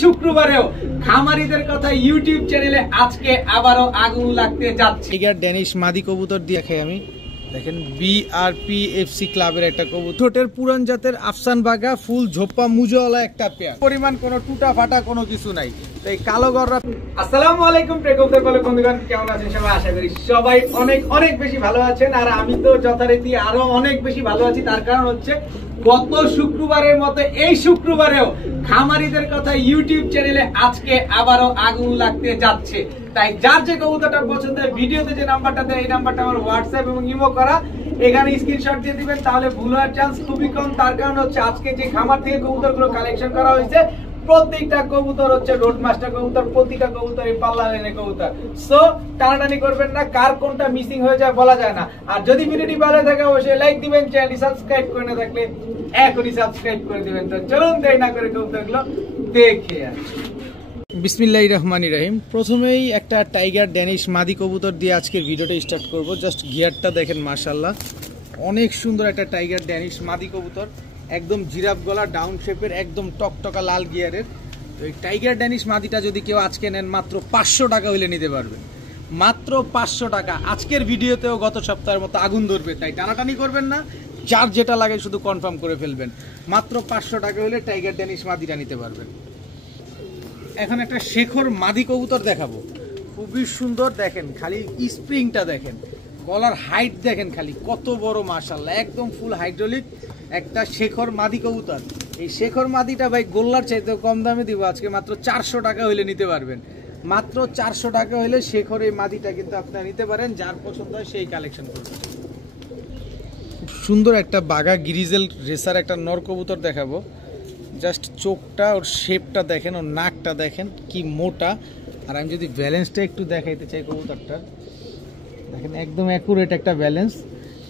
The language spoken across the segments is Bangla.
শুক্রবারেও খামারিদের কথা ইউটিউব চ্যানেলে আজকে আবারও আগুন লাগতে যাচ্ছে। টাইগার ড্যানিশ মাদি কবুতর দিয়ে খাই আমি। দেখেন বিআরপিএফসি ক্লাবের একটা কবুতর, পুরান জাতের আফসান বাগা, ফুল ঝোপ্পা মুজোওয়ালা একটা পেয়ার, পরিমাণ কোনো টুটা ফাটা কোনো কিছু নাই। তাই কালো গররা। আসসালামু আলাইকুম প্রেক্ষকদের বলে বন্ধুগণ, কেমন আছেন সবাই? আশা করি সবাই অনেক অনেক বেশি ভালো আছেন, আর আমি তো যথারীতি আরো অনেক বেশি ভালো আছি। তার কারণ হচ্ছে গত শুক্রবারের মতো এই শুক্রবারেও খামারিদের কথা ইউটিউব চ্যানেলে আজকে আবারও আগুন লাগতে যাচ্ছে। তাই যার যে কবুতরটা পছন্দ হয়, ভিডিওতে যে নাম্বারটা দেয় এই নাম্বারটা আমার হোয়াটসঅ্যাপ এবং ইমো করা, এখানে স্ক্রিনশট দিয়ে দিবেন, তাহলে ভুল হওয়ার চান্স খুবই কম। তার কারণ হচ্ছে আজকে যে খামার থেকে কবুতরগুলো কালেকশন করা হয়েছে, প্রত্যেকটা কবুতর হচ্ছে রোড মাস্টার কবুতর, প্রতিটা কবুতর এই পাল্লা লাইনের কবুতর। সো টানাটানি করবেন না, কার কোনটা মিসিং হয়ে যায় বলা যায় না। আর যদি ভিডিওটি ভালো থাকে অবশ্যই লাইক দিবেন, চ্যানেলটি সাবস্ক্রাইব করে না থাকলে এখনই সাবস্ক্রাইব করে দিবেন। তো চলুন দেরি না করে কবুতরগুলো দেখে আসি। বিসমিল্লাহির রহমানির রহিম। প্রথমেই একটা টাইগার ড্যানিশ মাদি কবুতর দিয়ে আজকের ভিডিওটা স্টার্ট করব। জাস্ট গিয়ারটা দেখেন, মাশাআল্লাহ অনেক সুন্দর একটা টাইগার ড্যানিশ মাদি কবুতর, একদম জিরাফ গলা, ডাউন শেপের, একদম টকটকা লাল গিয়ারের। তো এই টাইগার ড্যানিশ মাদিটা যদি কেউ আজকে নেন, মাত্র 500 টাকা হইলে নিতে পারবেন, মাত্র 500 টাকা। আজকের ভিডিওতেও গত সপ্তাহের মতো আগুন ধরবে, তাই টানাটানি করবেন না, যার যেটা লাগে শুধু কনফার্ম করে ফেলবেন। মাত্র 500 টাকা হলে টাইগার ড্যানিশ মাদিটা নিতে পারবেন। এখন একটা শেখর মাদি কবুতর দেখাবো, খুবই সুন্দর। দেখেন খালি স্প্রিংটা দেখেন, গলার হাইট দেখেন খালি কত বড়, মাশাআল্লাহ একদম ফুল হাইড্রোলিক একটা শেখর মাদি কবুতর। এই শেখর মাদিটা ভাই গোল্লার চাইতেও কম দামে দিব আজকে, মাত্র 400 টাকা হইলে নিতে পারবেন। মাত্র 400 টাকা হইলে শেখর এই মাদিটা কিন্তু আপনারা নিতে পারেন, যার পছন্দ হয় সেই কালেকশন করবেন। খুব সুন্দর একটা বাঘা গ্রিজেল রেসার একটা নর কবুতর দেখাবো। জাস্ট চোখটা, ওর শেপটা দেখেন, ওর নাকটা দেখেন কি মোটা। আর আমি যদি ব্যালেন্সটা একটু দেখাইতে চাই কবুতরটা, দেখেন একদম অ্যাকুরেট একটা ব্যালেন্স।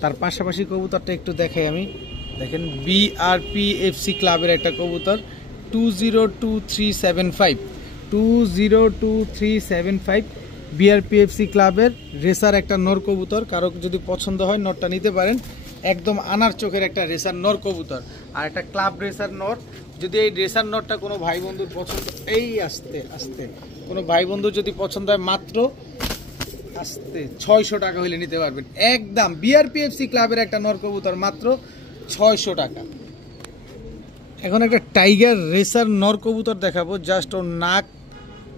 তার পাশাপাশি কবুতরটা একটু দেখাই আমি। দেখেন বিআরপিএফসি ক্লাবের একটা কবুতর, 202375 202375 বিআরপিএফসি ক্লাবের রেসার একটা নর কবুতর। কারো যদি পছন্দ হয় নরটা নিতে পারেন, একদম আনার চোখের একটা রেসার নর কবুতর, আর একটা ক্লাব রেসার নর। যদি এই রেসার নরটা কোনো ভাই বন্ধুর পছন্দ, এই আস্তে আস্তে কোনো ভাই বন্ধুর যদি পছন্দ হয়, মাত্র আস্তে 600 টাকা হইলে নিতে পারবেন একদম। বিআরপিএফসি ক্লাবের একটা নর কবুতর, মাত্র 600 টাকা। এখন একটা টাইগার রেসার নর কবুতর দেখাবো। জাস্ট ওর নাক,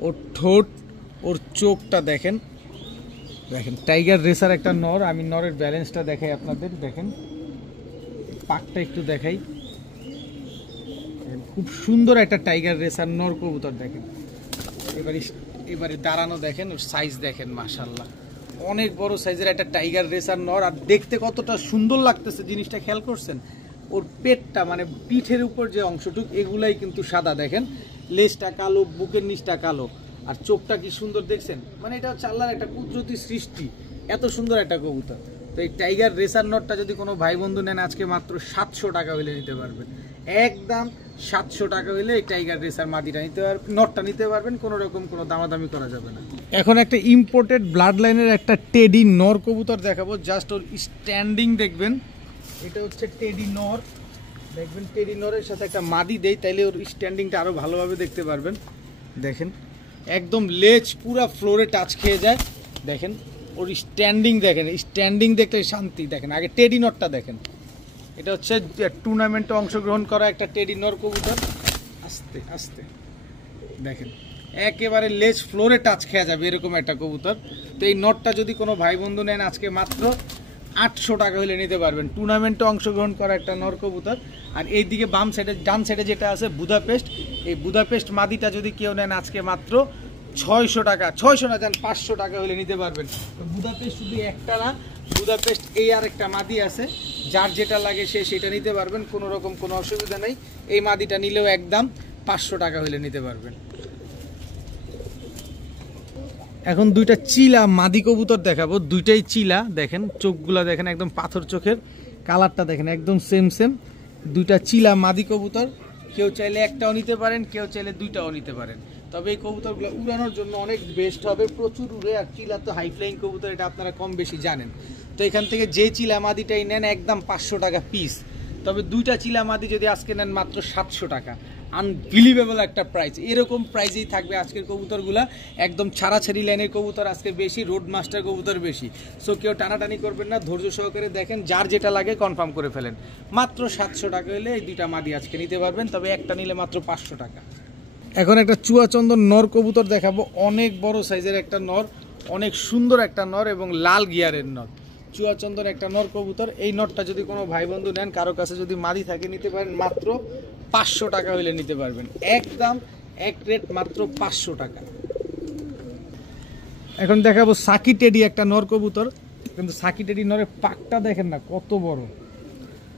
ওর ঠোঁট, ওর চোখটা দেখেন, দেখেন টাইগার রেসার একটা নর। আমি নরের ব্যালেন্সটা দেখাই আপনাদের, দেখেন পাকটা একটু দেখাই, খুব সুন্দর একটা টাইগার রেসার নর কবুতর দেখেন। এবারে দাঁড়ানো দেখেন, ওর সাইজ দেখেন, মাশাআল্লাহ অনেক বড় সাইজের একটা টাইগার রেসার নর। আর দেখতে কতটা সুন্দর লাগতেছে জিনিসটা খেয়াল করছেন? ওর পেটটা মানে পিঠের উপর যে অংশটুক, এগুলাই কিন্তু সাদা দেখেন, লেজটা কালো, বুকের নিচটা কালো, আর চোখটা কি সুন্দর দেখছেন। মানে এটা হচ্ছে আল্লাহর একটা কুদরতি সৃষ্টি, এত সুন্দর একটা কবুতর। তো এই টাইগার রেসার নটটা যদি কোনো ভাই বন্ধু নেন, আজকে মাত্র 700 টাকা হইলে নিতে পারবেন, একদম 700 টাকা হইলে এই টাইগার রেসার মাদিটা নিতে পারবেন, নটটা নিতে পারবেন, কোনো রকম কোনো দামাদামি করা যাবে না। এখন একটা ইম্পোর্টেড ব্লাড লাইনের একটা টেডি নর কবুতর দেখাবো। জাস্ট ওর স্ট্যান্ডিং দেখবেন, এটা হচ্ছে টেডি নর। দেখবেন টেডি নরের সাথে একটা মাদি দেই, তাইলে ওর স্ট্যান্ডিংটা আরো ভালোভাবে দেখতে পারবেন। দেখেন একদম লেজ পুরা ফ্লোরে টাচ খেয়ে যায়। দেখেন ওর স্ট্যান্ডিং দেখেন, স্ট্যান্ডিং দেখলে শান্তি। দেখেন আগে টেডি নরটা দেখেন, এটা হচ্ছে টুর্নামেন্টে অংশগ্রহণ করা একটা টেডি নর কবুতর। আস্তে আস্তে দেখেন একেবারে লেজ ফ্লোরে টাচ খেয়ে যাবে এরকম একটা কবুতর। তো এই নটটা যদি কোনো ভাই বন্ধু নেন, আজকে মাত্র 800 টাকা হলে নিতে পারবেন। টুর্নামেন্টে অংশগ্রহণ করা একটা নর কবুতর। আর এইদিকে বাম সাইডে, ডান সাইডে যেটা আছে বুদাপেস্ট, এই বুদাপেস্ট মাদিটা যদি কেউ নেন, আজকে মাত্র 600 টাকা, 600 না যান 500 টাকা হলে নিতে পারবেন। তো বুদাপেস্ট শুধু একটা না, বুদাপেস্ট এই আর একটা মাদি আছে, যার যেটা লাগে সে সেটা নিতে পারবেন, কোনো রকম কোনো অসুবিধা নেই। এই মাদিটা নিলেও একদম 500 টাকা হলে নিতে পারবেন। এখন দুইটা চিলা মাদি কবুতর দেখাবো, দুইটাই চিলা। দেখেন চোখগুলা দেখেন, একদম পাথর চোখের, কালারটা দেখেন একদম সেম সেম। দুইটা চিলা মাদি কবুতর, কেউ চাইলে একটাও নিতে পারেন, কেউ চাইলে দুইটাও নিতে পারেন। তবে এই কবুতরগুলো উড়ানোর জন্য অনেক বেস্ট হবে, প্রচুর উড়ে। আর চিলা তো হাই ফ্লাইং কবুতর, এটা আপনারা কম বেশি জানেন। তো এখান থেকে যে চিলা মাদিটাই নেন, একদম 500 টাকা পিস। তবে দুইটা চিলা মাদি যদি আজকে নেন, মাত্র 700 টাকা। আনবিলিভেবল একটা প্রাইস। এরকম প্রাইসেই থাকবে আজকের কবুতরগুলা, একদম ছাড়াছাড়ি লাইনের কবুতর আজকে বেশি, রোড মাস্টার কবুতর বেশি। সো কেউ টানাটানি করবেন না, ধৈর্য সহকারে দেখেন, যার যেটা লাগে কনফার্ম করে ফেলেন। মাত্র 700 টাকা হলে এই দুইটা মাদি আজকে নিতে পারবেন, তবে একটা নিলে মাত্র 500 টাকা। এখন একটা চুয়াচন্দন নর কবুতর দেখাবো, অনেক বড় সাইজের একটা নর, অনেক সুন্দর একটা নর এবং লাল গিয়ারের নর, চুয়াচন্দন একটা নর কবুতর। এই নরটা যদি কোনো ভাই বন্ধু নেন, কারো কাছে যদি মাদি থাকে নিতে পারেন, মাত্র 500 টাকা হইলে নিতে পারবেন, একদম এক রেট মাত্র 500 টাকা। এখন দেখাবো সাকি টেডি একটা নর কবুতর, কিন্তু সাকি টেডি নরের পাকটা দেখেন না কত বড়,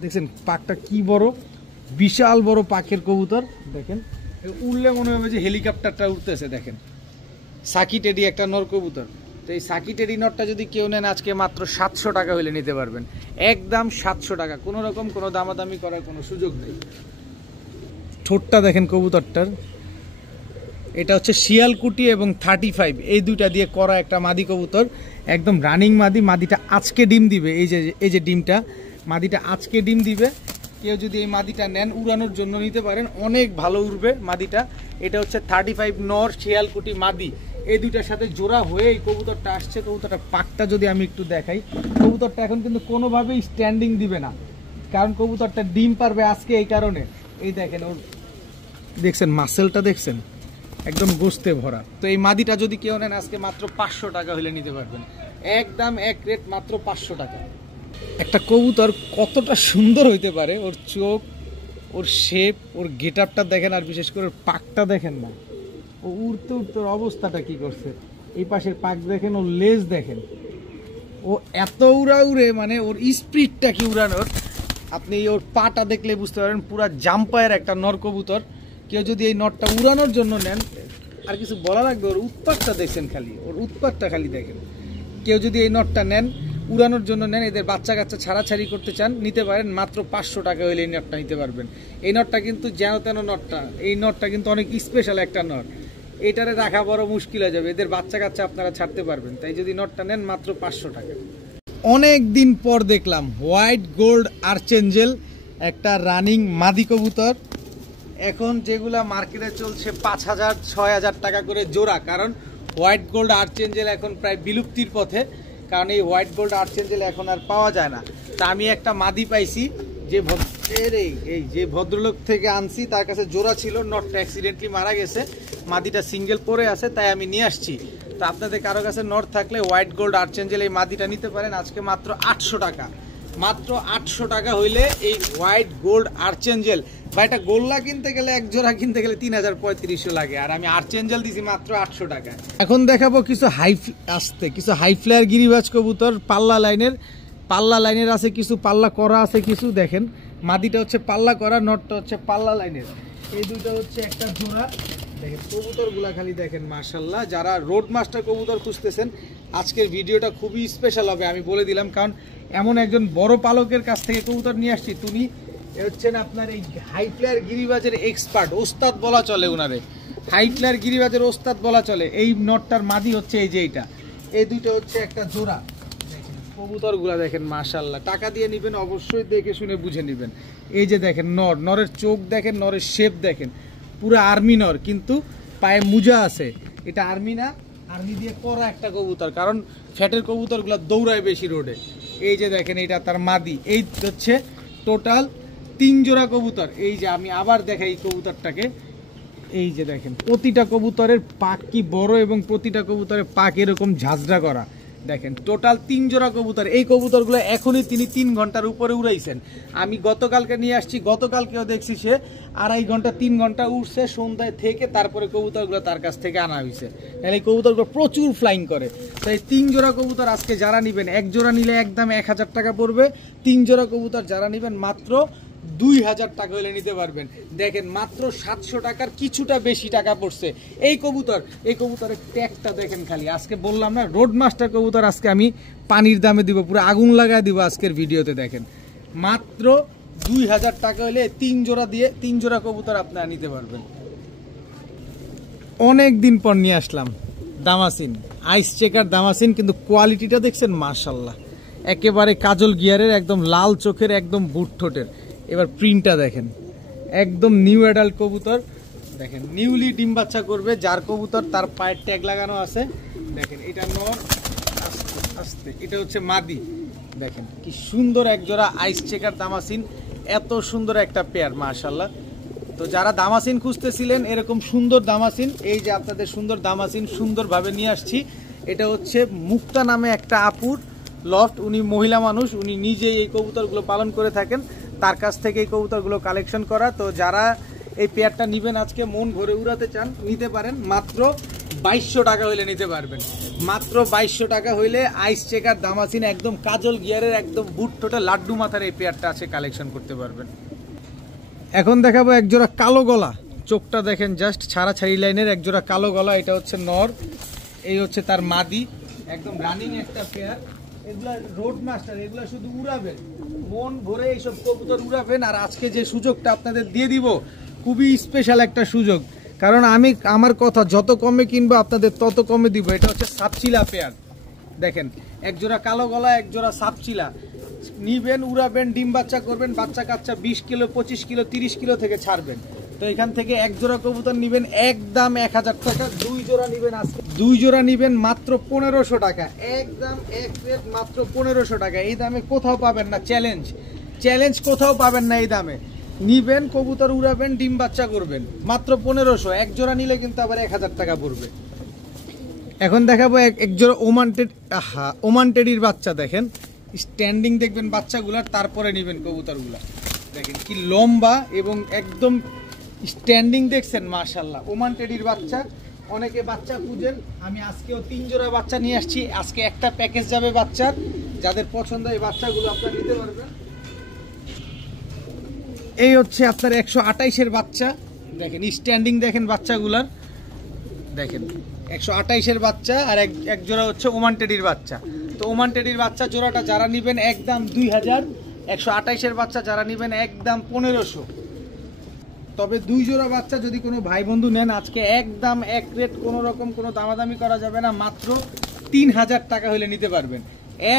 দেখছেন পাকটা কি বড়, বিশাল বড় পাকের কবুতর। দেখেন উড়লে মনে হবে যে হেলিকপ্টারটা উঠতেছে। দেখেন সাকি টেডি একটা নর কবুতর। তো এই সাকি টেডি নটটা যদি কেউ নেন আজকে মাত্র 700 টাকা হইলে নিতে পারবেন, একদম 700 টাকা, কোনো রকম কোনো দামাদামি করার কোনো সুযোগ নেই। ঠোঁটটা দেখেন কবুতরটার, এটা হচ্ছে শিয়ালকুটি এবং 35 এই দুইটা দিয়ে করা একটা মাদি কবুতর, একদম রানিং মাদি। মাদিটা আজকে ডিম দিবে, এই যে ডিমটা, মাদিটা আজকে ডিম দিবে। কেউ যদি এই মাদিটা নেন উড়ানোর জন্য নিতে পারেন, অনেক ভালো উড়বে মাদিটা। এটা হচ্ছে 35 নর শিয়ালকুটি মাদি, এই দুইটার সাথে জোড়া হয়ে এই কবুতরটা আসছে। কবুতরটা পাকটা যদি আমি একটু দেখাই, কবুতরটা এখন কিন্তু কোনোভাবেই স্ট্যান্ডিং দিবে না, কারণ কবুতরটা ডিম পারবে আজকে এই কারণে। এই দেখেন ওর, দেখছেন মাসেলটা দেখছেন, একদম গোস্তে ভরা। তো এই মাদিটা যদি কেউ নেন আজকে মাত্র 500 টাকা হলে নিতে পারবেন, একদম এক রেট মাত্র 500 টাকা। একটা কবুতর কতটা সুন্দর হইতে পারে, ওর চোখ, ওর শেপ, ওর গেট আপটা দেখেন, আর বিশেষ করে ওর পাকটা দেখেন না, ও উড়তে উড়তে ওর অবস্থাটা কি করছে। এই পাশের পাক দেখেন, ওর লেজ দেখেন, ও এত উড়া উড়ে, মানে ওর স্পিডটা কি উড়ানোর, আপনি ওর পাটা দেখলে বুঝতে পারেন, পুরা জাম্পায়ের একটা নর কবুতর। কেউ যদি এই নটটা উড়ানোর জন্য নেন, আর কিছু বলা লাগবে, ওর উৎপাতটা দেখছেন খালি, ওর উৎপাতটা খালি দেখেন। কেউ যদি এই নটটা নেন উড়ানোর জন্য নেন, এদের বাচ্চা কাচ্চা ছাড়াছাড়ি করতে চান, নিতে পারেন, মাত্র 500 টাকা হইলে এই নটটা নিতে পারবেন। এই নটটা কিন্তু যেন তেন নটটা, এই নটটা কিন্তু অনেক স্পেশাল একটা নট, এটারে রাখা বড় মুশকিল হয়ে যাবে, এদের বাচ্চা কাচ্চা আপনারা ছাড়তে পারবেন। তাই যদি নটটা নেন মাত্র 500 টাকা। অনেক দিন পর দেখলাম হোয়াইট গোল্ড আর্চেঞ্জেল একটা রানিং মাদি কবুতর। এখন যেগুলা মার্কেটে চলছে 5000 6000 টাকা করে জোড়া, কারণ হোয়াইট গোল্ড আর্চেঞ্জেল এখন প্রায় বিলুপ্তির পথে, কারণ এই হোয়াইট গোল্ড আর্চেঞ্জেল এখন আর পাওয়া যায় না। তা আমি একটা মাদি পাইছি, যে ভদ্রলোক থেকে আনছি, তার কাছে জোড়া ছিল, নটটা অ্যাক্সিডেন্টলি মারা গেছে, মাদিটা সিঙ্গেল পরে আছে, তাই আমি নিয়ে আসছি। তো আপনাদের কারো কাছে নট থাকলে হোয়াইট গোল্ড আর্চেঞ্জেল এই মাদিটা নিতে পারেন আজকে মাত্র 800 টাকা। মাত্র 800 টাকা হইলে এই হোয়াইট গোল্ড আর্চেঞ্জেল, বা এটা গোল্লা কিনতে গেলে এক জোড়া কিনতে গেলে 3000-3500 লাগে, আর আমি আর্চেঞ্জেল দিছি মাত্র 800 টাকা। এখন দেখাবো কিছু কিছু হাই ফ্লায়ার গিরিবাজ কবুতর, পাল্লা লাইনের আছে কিছু, পাল্লা করা আছে কিছু। দেখেন মাদিটা হচ্ছে পাল্লা করা, নটটা হচ্ছে পাল্লা লাইনের, এই দুটো হচ্ছে একটা জোড়া। দেখেন কবুতরগুলা খালি দেখেন মাশাআল্লাহ। যারা রোড মাস্টার কবুতর খুঁজতেছেন আজকের ভিডিওটা খুবই স্পেশাল হবে, আমি বলে দিলাম, কারণ এমন একজন বড় পালকের কাছ থেকে কবুতর নিয়ে আসছি। তুমি হচ্ছেন আপনার এই হাই ফ্লায়ার গিরিবাজের এক্সপার্ট, ওস্তাদ বলা চলে ওনারে, হাই ফ্লায়ার গিরিবাজের ওস্তাদ বলা চলে। এই নটটার মাদি হচ্ছে এই যে এইটা, এই দুটো হচ্ছে একটা জোড়া। কবুতরগুলা দেখেন মাশাআল্লাহ, টাকা দিয়ে নেবেন অবশ্যই দেখে শুনে বুঝে নেবেন। এই যে দেখেন নরের চোখ দেখেন, নরের শেপ দেখেন, পুরো আর্মি নর, কিন্তু পায়ে মুজা আছে। এটা আর্মি না, আর্মি দিয়ে করা একটা কবুতর, কারণ ফ্যাটের কবুতরগুলা দৌড়ায় বেশি রোডে। এই যে দেখেন এটা তার মাদি। এই হচ্ছে টোটাল 3 জোড়া কবুতর। এই যে আমি আবার দেখাই এই কবুতরটাকে, এই যে দেখেন প্রতিটা কবুতরের পাক কি বড়, এবং প্রতিটা কবুতরের পাক এরকম ঝাঁঝরা করা। দেখেন টোটাল 3 জোড়া কবুতর। এই কবুতরগুলো এখনই তিনি 3 ঘন্টার উপরে উড়াইছেন। আমি গতকালকে নিয়ে আসছি, গতকালকেও দেখছি সে 2.5 ঘন্টা 3 ঘন্টা উঠছে সন্ধ্যায় থেকে, তারপরে কবুতরগুলো তার কাছ থেকে আনা হয়েছে। তাহলে এই কবুতরগুলো প্রচুর ফ্লাইং করে। তাই 3 জোড়া কবুতর আজকে যারা নেবেন, 1 জোড়া নিলে একদম 1000 টাকা পড়বে, 3 জোড়া কবুতর যারা নেবেন মাত্র 2000 টাকা হলে নিতে পারবেন। দেখেন মাত্র 700 টাকার কিছুটা বেশি টাকা পড়ছে এই কবুতরের ট্যাগটা দেখেন খালি। আজকে বললাম না রোড মাস্টার কবুতর, আজকে আমি পানির দামে দিব, পুরো আগুন লাগায় দিব আজকের ভিডিওতে। দেখেন মাত্র 2000 টাকা হলে 3 জোড়া দিয়ে 3 জোড়া কবুতর আপনারা নিতে পারবেন। অনেক দিন পর নিয়ে আসলাম দামাসিন, আইস চেকার দামাসিন, কিন্তু কোয়ালিটিটা দেখছেন মাশাআল্লাহ, একেবারে কাজল গিয়ারের, একদম লাল চোখের, একদম বুট ঠোঁটের। এবার প্রিন্টটা দেখেন, একদম নিউ অ্যাডাল্ট কবুতর দেখেন, নিউলি ডিম বাচ্চা করবে যার কবুতর তার পায়ের ট্যাগ লাগানো আছে। দেখেন এটা নর, আস্তে আস্তে এটা হচ্ছে মাদি। দেখেন কি সুন্দর এক জোড়া আইস চেকার দামাসিন, এত সুন্দর একটা পেয়ার মাশাআল্লাহ। তো যারা দামাসিন খুঁজতেছিলেন এরকম সুন্দর দামাসিন, এই যে আপনাদের সুন্দর দামাসিন সুন্দরভাবে নিয়ে আসছি। এটা হচ্ছে মুক্তা নামে একটা আপুর লফট, উনি মহিলা মানুষ, উনি নিজেই এই কবুতরগুলো পালন করে থাকেন, তার কাছ থেকে এই কবুতরগুলো কালেকশন করা। তো যারা এই পেয়ারটা নিবেন আজকে মন ভরে উড়াতে চান নিতে পারেন, মাত্র 2200 টাকা হইলে নিতে পারবেন। মাত্র 2200 টাকা হইলে আইস চেকার দামাসিন একদম কাজল গিয়ারের একদম বুট টোটে লাড্ডু মাথার এই পেয়ারটা আছে কালেকশন করতে পারবেন। এখন দেখাবো একজোড়া কালো গলা, চোখটা দেখেন জাস্ট ছাড়া ছাড়ি লাইনের একজোড়া কালো গলা। এটা হচ্ছে নর, এই হচ্ছে তার মাদি, একদম রানিং একটা পেয়ার। এগুলা রোড মাস্টার, এগুলা শুধু উড়াবেন, মন ভরে এইসব কবুতর উড়াবেন। আর আজকে যে সুযোগটা আপনাদের দিয়ে দিব খুবই স্পেশাল একটা সুযোগ, কারণ আমি আমার কথা যত কমে কিনবো আপনাদের তত কমে দিব। এটা হচ্ছে সাপচিলা পেয়ার, দেখেন একজোড়া কালো গলা একজোড়া সাপচিলা, নিবেন উড়াবেন ডিম বাচ্চা করবেন, বাচ্চা কাচ্চা 20 কিলো 25 কিলো 30 কিলো থেকে ছাড়বেন। তো এখান থেকে এক জোড়া কবুতর নিবেন একদম 1000 টাকা, 2 জোড়া নিবেন আজকে 2 জোড়া নিবেন মাত্র 1500 টাকা, একদম এক রেট মাত্র 1500 টাকা। এই দামে কোথাও পাবেন না, চ্যালেঞ্জ চ্যালেঞ্জ কোথাও পাবেন না এই দামে। নিবেন কবুতর উড়াবেন ডিম বাচ্চা করবেন মাত্র 1500, এক জোড়া নিলে কিন্তু আবার 1000 টাকা পড়বে। এখন দেখাবো এক জোড়া ওমান টেডির বাচ্চা, দেখেন স্ট্যান্ডিং দেখবেন বাচ্চাগুলার, তারপরে নেবেন কবুতরগুলা। দেখেন কি লম্বা এবং একদম স্ট্যান্ডিং দেখছেন মাশাআল্লাহ। ওমান টেডির বাচ্চা, অনেকে বাচ্চা খুঁজেন, আমি আজকেও 3 জোড়া বাচ্চা নিয়ে আসছি। আজকে একটা প্যাকেজ যাবে বাচ্চার, যাদের পছন্দ এই বাচ্চাগুলো আপনারা নিতে পারবেন। এই হচ্ছে আপনার 128-এর বাচ্চা, দেখেন স্ট্যান্ডিং দেখেন বাচ্চাগুলার, দেখেন 128-এর বাচ্চা। আর এক জোড়া হচ্ছে ওমান টেডির বাচ্চা। তো ওমান টেডির বাচ্চা জোড়াটা যারা নেবেন একদম 2000, 128-এর বাচ্চা যারা নেবেন একদম 1500। তবে 2 জোড়া বাচ্চা যদি কোনো ভাই বন্ধু নেন আজকে একদম এক রেট, কোনো রকম কোনো দামাদামি করা যাবে না, মাত্র 3000 টাকা হলে নিতে পারবেন।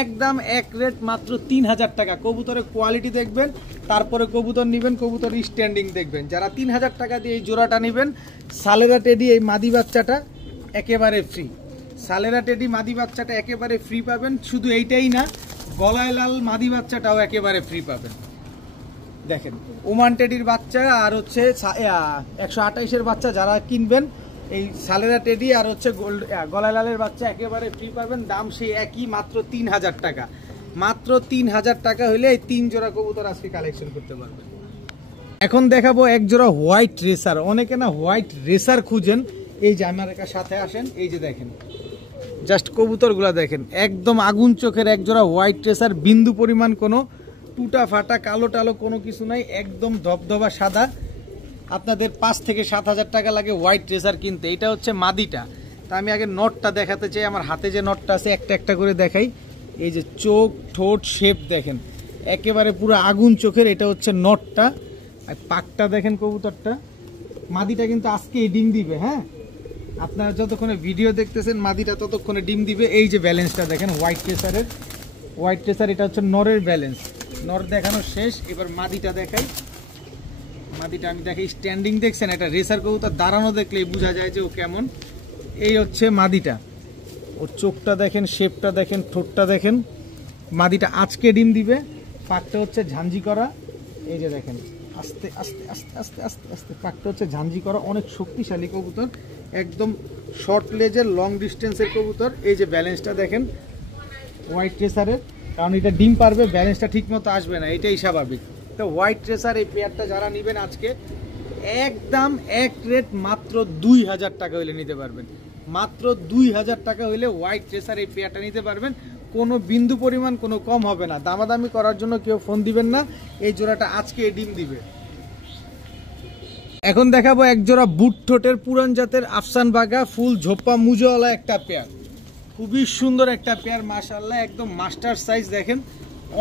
একদম এক রেট মাত্র 3000 টাকা। কবুতরের কোয়ালিটি দেখবেন, তারপরে কবুতর নেবেন, কবুতর স্ট্যান্ডিং দেখবেন। যারা 3000 টাকা দিয়ে এই জোড়াটা নেবেন, সালেরা টেডি এই মাদি বাচ্চাটা একেবারে ফ্রি, সালেরা টেডি মাদি বাচ্চাটা একেবারে ফ্রি পাবেন। শুধু এইটাই না, গলায় লাল মাদি বাচ্চাটাও একেবারে ফ্রি পাবেন। দেখেন ওমান টেডির বাচ্চা আর হচ্ছে 128-এর বাচ্চা যারা কিনবেন, এই সালেরা টেডি আর হচ্ছে গলায় লালের বাচ্চা একেবারে ফ্রি পাবেন। দাম সেই একই, মাত্র 3000 টাকা। মাত্র 3000 টাকা হলে এই 3 জোড়া কবুতর আজকে কালেকশন করতে পারবেন। এখন দেখাবো এক জোড়া হোয়াইট রেসার। অনেকে না হোয়াইট রেসার খুঁজেন, এই যে আমার সাথে আসেন, এই যে দেখেন জাস্ট কবুতরগুলা দেখেন, একদম আগুন চোখের এক জোড়া হোয়াইট রেসার, বিন্দু পরিমাণ কোনো টুটা ফাটা কালো টালো কোনো কিছু নাই, একদম ধবধবা সাদা। আপনাদের 5 থেকে 7000 টাকা লাগে হোয়াইট রেসার কিনতে। এটা হচ্ছে মাদিটা। তা আমি আগে নটটা দেখাতে চাই, আমার হাতে যে নটটা আছে একটা একটা করে দেখাই। এই যে চোখ ঠোঁট শেপ দেখেন একেবারে পুরো আগুন চোখের, এটা হচ্ছে নটটা। আর পাকটা দেখেন কবুতরটা, মাদিটা কিন্তু আজকে ডিম দিবে। হ্যাঁ, আপনারা যতক্ষণে ভিডিও দেখতেছেন মাদিটা ততক্ষণে ডিম দিবে। এই যে ব্যালেন্সটা দেখেন হোয়াইট রেসারের, হোয়াইট রেসার এটা হচ্ছে নরের ব্যালেন্স। নর দেখানো শেষ, এবার মাদিটা দেখাই। মাদিটা আমি দেখাই, স্ট্যান্ডিং দেখছেন, এটা রেসার কবুতর দাঁড়ানো দেখলেই বোঝা যায় যে ও কেমন। এই হচ্ছে মাদিটা, ওর চোখটা দেখেন, শেপটা দেখেন, ঠোঁটটা দেখেন। মাদিটা আজকে ডিম দিবে। পাকটা হচ্ছে ঝাঞ্জি করা, এই যে দেখেন আস্তে আস্তে আস্তে আস্তে আস্তে আস্তে পাকটা হচ্ছে ঝাঞ্জি করা, অনেক শক্তিশালী কবুতর, একদম শর্ট লেজের লং ডিস্টেন্সের কবুতর। এই যে ব্যালেন্সটা দেখেন হোয়াইট রেসারের, কারণ এটা ডিম পারবে, ব্যালেন্সটা ঠিক মতো আসবে না, এটাই স্বাভাবিক। তো হোয়াইট রেসার এই পেয়ারটা যারা নেবেন আজকে একদম এক রেট মাত্র 2000 টাকা হইলে নিতে পারবেন। মাত্র 2000 টাকা হইলে হোয়াইট রেসার এই পেয়ারটা নিতে পারবেন, কোনো বিন্দু পরিমাণ কোনো কম হবে না। দামাদামি করার জন্য কেউ ফোন দিবেন না, এই জোড়াটা আজকে ডিম দিবে। এখন দেখাবো এক জোড়া বুট ঠোঁটের পুরান জাতের আফসান বাগা ফুল ঝোপা মুজোওয়ালা একটা পেয়ার, খুবই সুন্দর একটা পেয়ার মাশাআল্লাহ, একদম মাস্টার সাইজ দেখেন,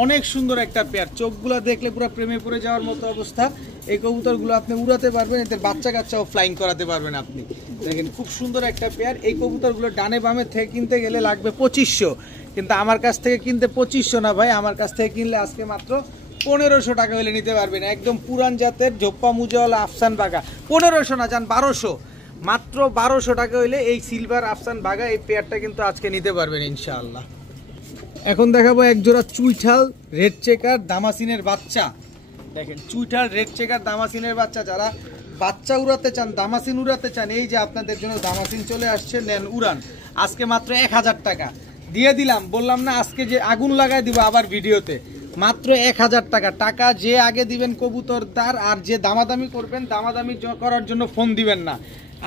অনেক সুন্দর একটা পেয়ার। চোখগুলা দেখলে পুরো প্রেমে পড়ে যাওয়ার মতো অবস্থা। এই কবুতরগুলো আপনি উড়াতে পারবেন, এদের বাচ্চা কাচ্চাও ফ্লাইং করাতে পারবেন আপনি। দেখেন খুব সুন্দর একটা পেয়ার। এই কবুতরগুলো ডানে বামে থেকে কিনতে গেলে লাগবে 2500, কিন্তু আমার কাছ থেকে কিনতে 2500 না ভাই, আমার কাছ থেকে কিনলে আজকে মাত্র 1500 টাকা হলে নিতে পারবেন। একদম পুরান জাতের ঝোপ্পা মুজাওয়ালা আফসান বাঘা, 1500 না যান 1200, মাত্র 1200 টাকা হইলে এই সিলভার আফসান বাঘা এই পেয়ারটা কিন্তু আজকে নিতে পারবেন ইনশাআল্লাহ। এখন দেখাবো এক জোড়া চুইঠাল রেড চেকার দামাসিনের বাচ্চা। দেখেন চুইঠাল রেড চেকার দামাসিনের বাচ্চা, যারা বাচ্চা উড়াতে চান, দামাসিন উড়াতে চান, এই যে আপনাদের জন্য দামাসিন চলে আসছে, নেন উড়ান। আজকে মাত্র 1000 টাকা দিয়ে দিলাম, বললাম না আজকে যে আগুন লাগাই দিব আবার ভিডিওতে, মাত্র 1000 টাকা। টাকা যে আগে দিবেন কবুতরদার, আর যে দামাদামি করবেন দামাদামি করার জন্য ফোন দিবেন না,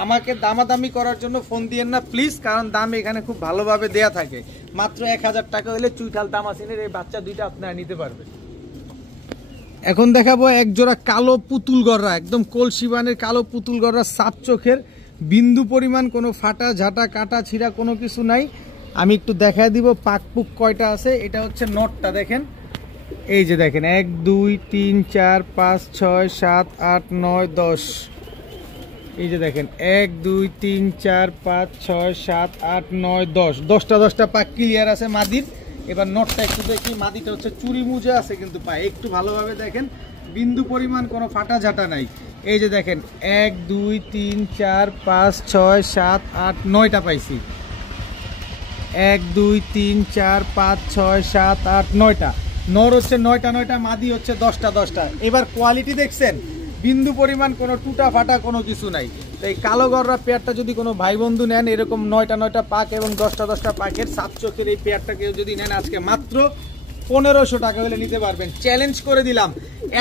আমাকে দামাদামি করার জন্য ফোন দিয়েন না প্লিজ, কারণ দাম এখানে খুব ভালোভাবে দেয়া থাকে। মাত্র 1000 টাকা হলে চুইঠাল দামাসিনের এই বাচ্চা দুইটা আপনারা নিতে পারবেন। এখন দেখাবো এক জোড়া কালো পুতুল গররা, একদম কলসিবানের কালো পুতুল গররা, সাপ চোখের, বিন্দু পরিমাণ কোনো ফাটা ঝাঁটা কাটা ছিঁড়া কোনো কিছু নাই। আমি একটু দেখায় দিব পাকপুক কয়টা আছে। এটা হচ্ছে নটটা, দেখেন এই যে দেখেন 1 2 3 4 5 6 7 8 9 10, এই যে দেখেন 1 2 3 4 5 6 7 8 9 10, 10টা পাক ক্লিয়ার আছে মাদির। এবার নটটা একটু দেখি, মাদিটা হচ্ছে চুরি মুজা আছে কিন্তু পায়ে, একটু ভালোভাবে দেখেন, বিন্দু পরিমাণ কোনো ফাটা ঝাঁটা নাই। এই যে দেখেন 1 2 3 4 5 6 7 8 9টা পাইছি, 1 2 3 4 5 6 7 8 9টা। নর হচ্ছে 9টা, মাদি হচ্ছে 10টা। এবার কোয়ালিটি দেখছেন, বিন্দু পরিমাণ কোনো টুটা ফাটা কোনো কিছু নাই। তো এই কালো গররা পেয়ারটা যদি কোনো ভাই বন্ধু নেন, এরকম 9টা পাক এবং 10টা পাকের সাপ চোখের এই পেয়ারটা কেউ যদি নেন, আজকে মাত্র 1500 টাকা হলে নিতে পারবেন। চ্যালেঞ্জ করে দিলাম,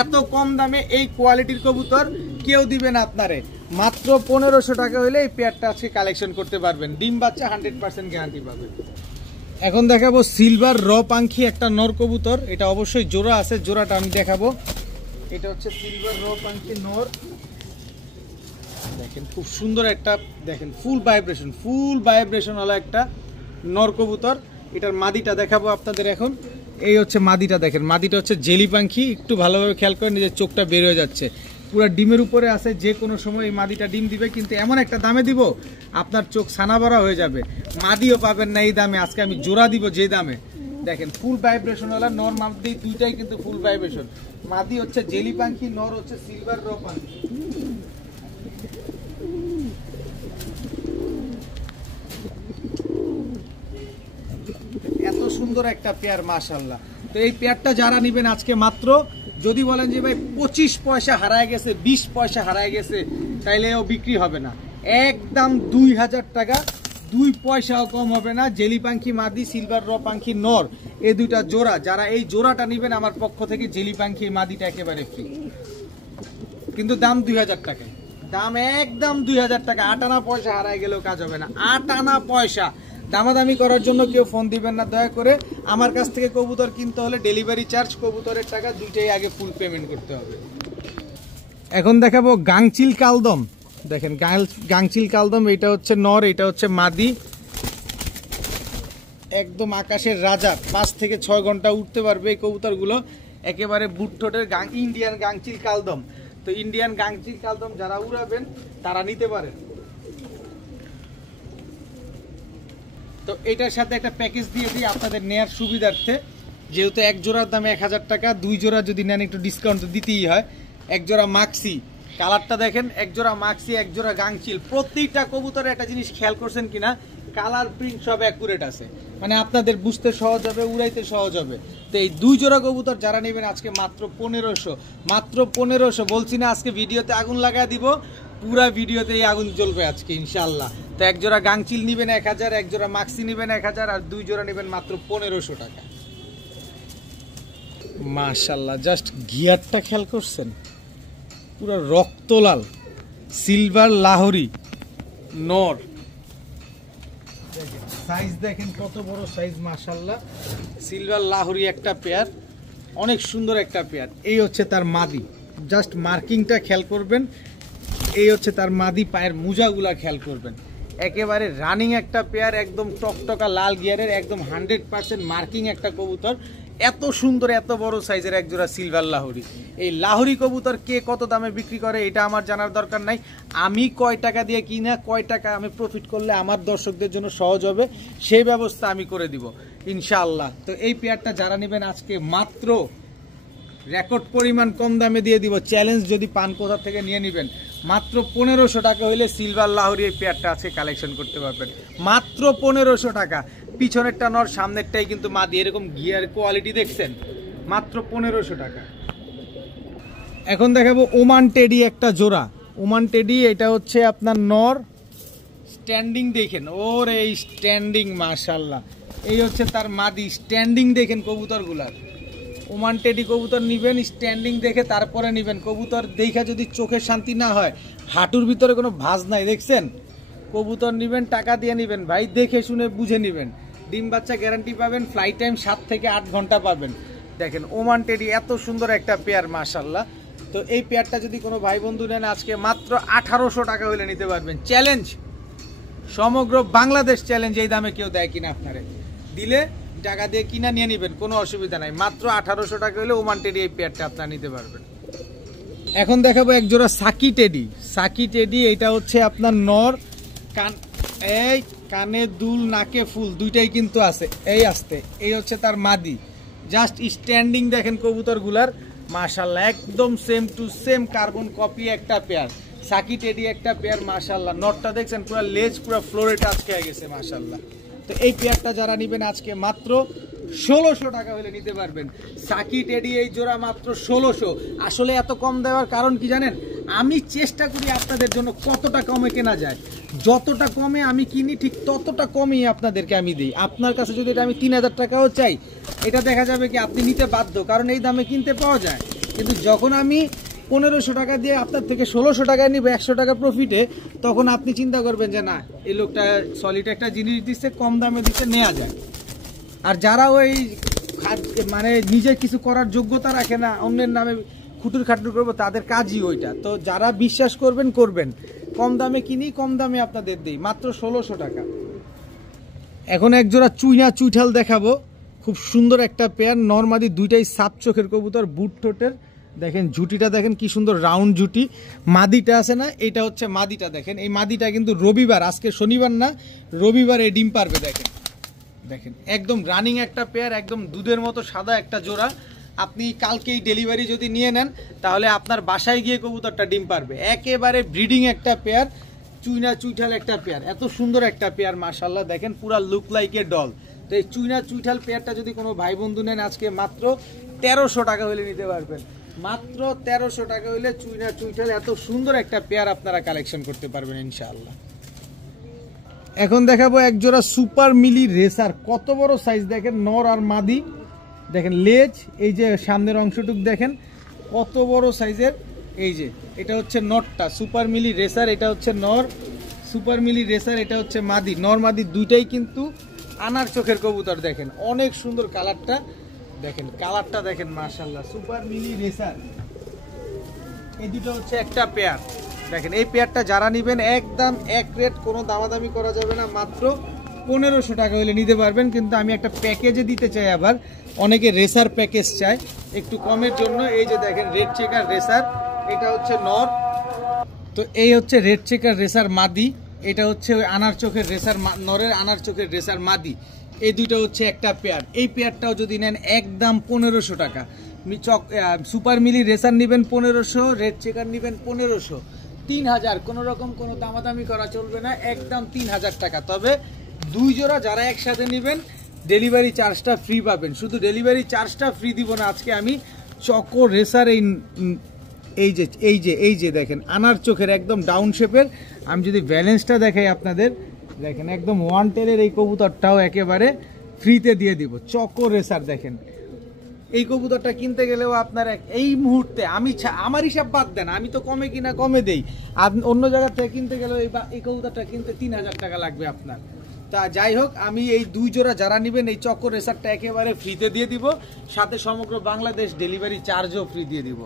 এত কম দামে এই কোয়ালিটির কবুতর কেউ দিবে না আপনারে। মাত্র 1500 টাকা হলে এই পেয়ারটা আজকে কালেকশন করতে পারবেন। ডিম বাচ্চা 100% গ্যারান্টি পাবেন। এখন দেখাবো সিলভার র পাঙ্খি একটা নর কবুতর, এটা অবশ্যই জোড়া আছে, জোড়াটা আমি দেখাবো। এটা হচ্ছে সিলভার র পাঙ্খি নর, দেখেন খুব সুন্দর একটা, দেখেন ফুল ভাইব্রেশন হলো একটা নর কবুতর। এটার মাদিটা দেখাবো আপনাদের এখন। এই হচ্ছে মাদিটা, দেখেন মাদিটা হচ্ছে জেলি পাঙ্খি, একটু ভালোভাবে খেয়াল করেন, নিজের চোখটা বের হয়ে যাচ্ছে, পুরো ডিমের উপরে আছে, যে কোনো সময় এই মাদিটা ডিম দিবে, কিন্তু এমন একটা দামে দিব আপনার চোখ ছানা ভরা হয়ে যাবে, মাদিও পাবেন না এই দামে। আজকে আমি জোড়া দিব যে দামে, দেখেন ফুল ভাইব্রেশন হলো নর মাদি দুইটাই কিন্তু ফুল ভাইব্রেশন। মাদি হচ্ছে জেলি পাঙ্খি, নর হচ্ছে সিলভার র পাঙ্খি। এত সুন্দর একটা পেয়ার মাশাআল্লাহ। তো এই পেয়ারটা যারা নেবেন আজকে মাত্র, যদি বলেন যে ভাই 25 পয়সা হারায় গেছে, 20 পয়সা হারায় গেছে, তাইলেও বিক্রি হবে না, একদম 2000 টাকা, 2 পয়সাও কম হবে না। জেলি পাঙ্খি মাদি, সিলভার র পাঙ্খি নর, এই দুইটা জোড়া, যারা এই জোড়াটা নেবেন আমার পক্ষ থেকে জেলি পাঙ্খি মাদিটা একেবারে ফ্রি, কিন্তু দাম 2000 টাকায়, দাম একদম 2000 টাকা। 8 আনা পয়সা হারায় গেলেও কাজ হবে না, 8 আনা পয়সা। দামাদামি করার জন্য কেউ ফোন দিবেন না দয়া করে। আমার কাছ থেকে কবুতর কিনতে হলে ডেলিভারি চার্জ, কবুতরের টাকা দুইটাই আগে ফুল পেমেন্ট করতে হবে। এখন দেখাবো গাংচিল কালদম, দেখেন গাংচিল কালদম, এটা হচ্ছে নর, এটা হচ্ছে মাদি, একদম আকাশের রাজা, 5 থেকে 6 ঘন্টা উঠতে পারবে এই কবুতরগুলো, একেবারে বুটঠোঁটের ইন্ডিয়ান গাংচিল কালদম। তো ইন্ডিয়ান গাংচিল কালদম যারা উড়াবেন তারা নিতে পারেন। তো এটার সাথে একটা প্যাকেজ দিয়ে দিই আপনাদের নেয়ার সুবিধার্থে, যেহেতু এক জোড়ার দামে 1000 টাকা, 2 জোড়া যদি নেন একটু ডিসকাউন্ট দিতেই হয়। এক জোড়া মাক্সি, কালারটা দেখেন, এক জোড়া মাক্সি, এক জোড়া গাংচিল। প্রত্যেকটা কবুতরে একটা জিনিস খেয়াল করছেন কিনা, কালার প্রিন্ট সব অ্যাকুরেট আছে, মানে আপনাদের বুঝতে সহজ হবে, উড়াইতে সহজ হবে। তো এই 2 জোড়া কবুতর যারা নেবেন আজকে মাত্র 1500, মাত্র 1500। বলছি না আজকে ভিডিওতে আগুন লাগাই দিব, পুরা ভিডিওতেই আগুন জ্বলবে আজকে ইনশাআল্লাহ। তো এক জোড়া গাংচিল নেবেন 1000, এক জোড়া মাক্সি নেবেন 1000, আর 2 জোড়া নেবেন মাত্র 1500 টাকা। মাশাআল্লাহ, জাস্ট গিয়ারটা খেয়াল করছেন, পুরো রক্তলাল সিলভার লাহোরি নর, সাইজ দেখেন কত বড় সাইজ মাশাআল্লাহ। সিলভার লাহোরি একটা পেয়ার, অনেক সুন্দর একটা পেয়ার। এই হচ্ছে তার মাদি, জাস্ট মার্কিংটা খেয়াল করবেন, এই হচ্ছে তার মাদি, পায়ের মোজাগুলা খেয়াল করবেন, একেবারে রানিং একটা পেয়ার, একদম টকটকা লাল গিয়ারের, একদম 100% মার্কিং একটা কবুতর। এত সুন্দর এত বড় সাইজের এক জোড়া সিলভার লাহোরি। এই লাহোরি কবুতর কে কত দামে বিক্রি করে এটা আমার জানার দরকার নাই, আমি কয় টাকা দিয়ে কিনা, কয় টাকা আমি প্রফিট করলে আমার দর্শকদের জন্য সহজ হবে, সেই ব্যবস্থা আমি করে দিব ইনশাআল্লাহ। তো এই পেয়ারটা যারা নেবেন আজকে মাত্র রেকর্ড পরিমাণ কম দামে দিয়ে দিব। চ্যালেঞ্জ যদি পান কোথা থেকে নিয়ে নেবেন, মাত্র 1500 টাকা হইলে সিলভার লাহোরি এই পেয়ারটা আছে কালেকশন করতে পারবেন, মাত্র 1500 টাকা। পিছনেরটা নর, সামনেরটাই কিন্তু মাদি। এরকম গিয়ার কোয়ালিটি দেখছেন, মাত্র 1500 টাকা। এখন দেখাবো ওমান টেডি একটা জোড়া। ওমান টেডি এটা হচ্ছে আপনার নর, স্ট্যান্ডিং দেখেন, ওর এই স্ট্যান্ডিং মাশাআল্লাহ। এই হচ্ছে তার মাদি, স্ট্যান্ডিং দেখেন কবুতরগুলার। ওমান টেডি কবুতর নিবেন স্ট্যান্ডিং দেখে, তারপরে নিবেন। কবুতর দেখা যদি চোখের শান্তি না হয়, হাঁটুর ভিতরে কোনো ভাঁজ নাই দেখছেন, কবুতর নিবেন টাকা দিয়ে নিবেন ভাই, দেখে শুনে বুঝে নিবেন। ডিম বাচ্চা গ্যারান্টি পাবেন, ফ্লাইট টাইম 7 থেকে 8 ঘন্টা পাবেন। দেখেন ওমান টেডি এত সুন্দর একটা পেয়ার মাশাআল্লাহ। তো এই পেয়ারটা যদি কোনো ভাই বন্ধু নেন, আজকে মাত্র 1800 টাকা হলে নিতে পারবেন। চ্যালেঞ্জ, সমগ্র বাংলাদেশ চ্যালেঞ্জ। এই দামে কেউ দেয় কিনা, আপনারে দিলে টাকা দিয়ে কিনা নিয়ে নেবেন, কোনো অসুবিধা নাই। মাত্র 1800 টাকা হলে ওমান টেডি এই পেয়ারটা আপনারা নিতে পারবেন। এখন দেখাবো এক জোড়া সাকি টেডি। সাকি টেডি এটা হচ্ছে আপনার নর, কান এই কানে দুল নাকে ফুল দুইটাই কিন্তু আছে। এই আসতে এই হচ্ছে তার মাদি। জাস্ট স্ট্যান্ডিং দেখেন কবুতরগুলার মাশাআল্লাহ, একদম same to same carbon copy একটা পেয়ার। সাকি টেডি একটা পেয়ার মাশাআল্লাহ। নটটা দেখছেন পুরো লেজ পুরো ফ্লোরে টাচ খেয়ে গেছে মাশাআল্লাহ। তো এই পেয়ারটা যারা নেবেন আজকে মাত্র 1600 টাকা হলে নিতে পারবেন। সাকি টেডি এই জোড়া মাত্র 1600। আসলে এত কম দেওয়ার কারণ কি জানেন, আমি চেষ্টা করি আপনাদের জন্য কতটা কমে কেনা যায়। যতটা কমে আমি কিনি ঠিক ততটা কমেই আপনাদেরকে আমি দিই। আপনার কাছে যদি এটা আমি 3000 টাকাও চাই, এটা দেখা যাবে কি আপনি নিতে বাধ্য, কারণ এই দামে কিনতে পাওয়া যায়। কিন্তু যখন আমি 1500 টাকা দিয়ে আপনার থেকে 1600 টাকায় নিব 100 টাকা প্রফিটে, তখন আপনি চিন্তা করবেন যে না, এই লোকটা সলিড একটা জিনিস দিচ্ছে, কম দামে দিচ্ছে, নেওয়া যায়। আর যারা ওই মানে নিজে কিছু করার যোগ্যতা রাখে না, অন্যের নামে খুটুর খাটুর করবো, তাদের কাজই ওইটা। তো যারা বিশ্বাস করবেন করবেন, কম দামে কিনি, কম দামে আপনাদের দিই, মাত্র 1600 টাকা। এখন এক জোড়া চুইনা চুইঠাল দেখাবো, খুব সুন্দর একটা পেয়ার। নরমাদি দুইটাই সাপ চোখের কবুতর, বুট ঠোঁটের। দেখেন ঝুটিটা দেখেন কি সুন্দর রাউন্ড ঝুটি। মাদিটা আছে না, এটা হচ্ছে মাদিটা। দেখেন এই মাদিটা কিন্তু রবিবার, আজকে শনিবার না, রবিবার এই ডিম পারবে। দেখেন দেখেন একদম রানিং একটা পেয়ার, একদম দুধের মতো সাদা একটা জোড়া। আপনি কালকেই ডেলিভারি যদি নিয়ে নেন, তাহলে আপনার বাসায় গিয়ে কবুতরটা ডিম পারবে। একেবারে ব্রিডিং একটা পেয়ার, চুইনা চুইঠাল একটা পেয়ার, এত সুন্দর একটা পেয়ার মাশাআল্লাহ। দেখেন পুরা লুক লাইক এ ডল। তো এই চুইনা চুইঠাল পেয়ারটা যদি কোনো ভাই বন্ধু নেন, আজকে মাত্র 1300 টাকা হলে নিতে পারবেন। মাত্র 1300 টাকা হইলে চুইনা চুইঠাল এত সুন্দর একটা পেয়ার আপনারা কালেকশন করতে পারবেন ইনশাআল্লাহ। এখন দেখাবো এক জোড়া সুপার মিলি রেসার। কত বড় সাইজ দেখেন, নর আর মাদি। দেখেন লেজ, এই যে সামনের অংশটুক দেখেন কত বড় সাইজের। এই যে এটা হচ্ছে নরটা, সুপার মিলি রেসার, এটা হচ্ছে নর। সুপার মিলি রেসার এটা হচ্ছে মাদি। নর মাদি দুইটাই কিন্তু আনার চোখের কবুতর। দেখেন অনেক সুন্দর কালারটা, দেখেন কালারটা দেখেন মাশাআল্লাহ। সুপার মিলি রেসার এই দুটো হচ্ছে একটা পেয়ার। দেখেন এই পেয়ারটা যারা নেবেন একদম এক রেট, কোনো দামাদামি করা যাবে না, মাত্র 1500 টাকা হলে নিতে পারবেন। কিন্তু আমি একটা প্যাকেজে দিতে চাই, আবার অনেকে রেসার প্যাকেজ চায় একটু কমের জন্য। এই যে দেখেন রেড চেকার রেসার, এটা হচ্ছে নর। তো এই হচ্ছে রেড চেকার রেসার মাদি, এটা হচ্ছে ওই আনার চোখের রেসার নরের, আনার চোখের রেসার মাদি। এই দুইটা হচ্ছে একটা পেয়ার। এই পেয়ারটাও যদি নেন একদম 1500 টাকা। সুপার মিলি রেসার নেবেন 1500, রেড চেকার নেবেন 1500, 3000। কোনো রকম কোনো দামাদামি করা চলবে না, একদম 3000 টাকা। তবে দুই জোড়া যারা একসাথে নেবেন ডেলিভারি চার্জটা ফ্রি পাবেন। শুধু ডেলিভারি চার্জটা ফ্রি দিব না, আজকে আমি চকো রেসার এই যে দেখেন আনার চোখের একদম ডাউন শেপের। আমি যদি ব্যালেন্সটা দেখাই আপনাদের, দেখেন একদম ওয়ান টেলের এই কবুতরটাও একেবারে ফ্রিতে দিয়ে দিব। চকো রেসার দেখেন, এই কবুতরটা কিনতে গেলেও আপনার এই মুহূর্তে আমার হিসাব বাদ দেন, আমি তো কমে কিনা কমে দেই। অন্য জায়গা থেকে কিনতে গেলেও এই কবুতরটা কিনতে 3000 টাকা লাগবে আপনার। তা যাই হোক, আমি এই দুই জোড়া যারা নেবেন এই চকো রেসারটা একেবারে ফ্রিতে দিয়ে দিব, সাথে সমগ্র বাংলাদেশ ডেলিভারি চার্জও ফ্রি দিয়ে দিব।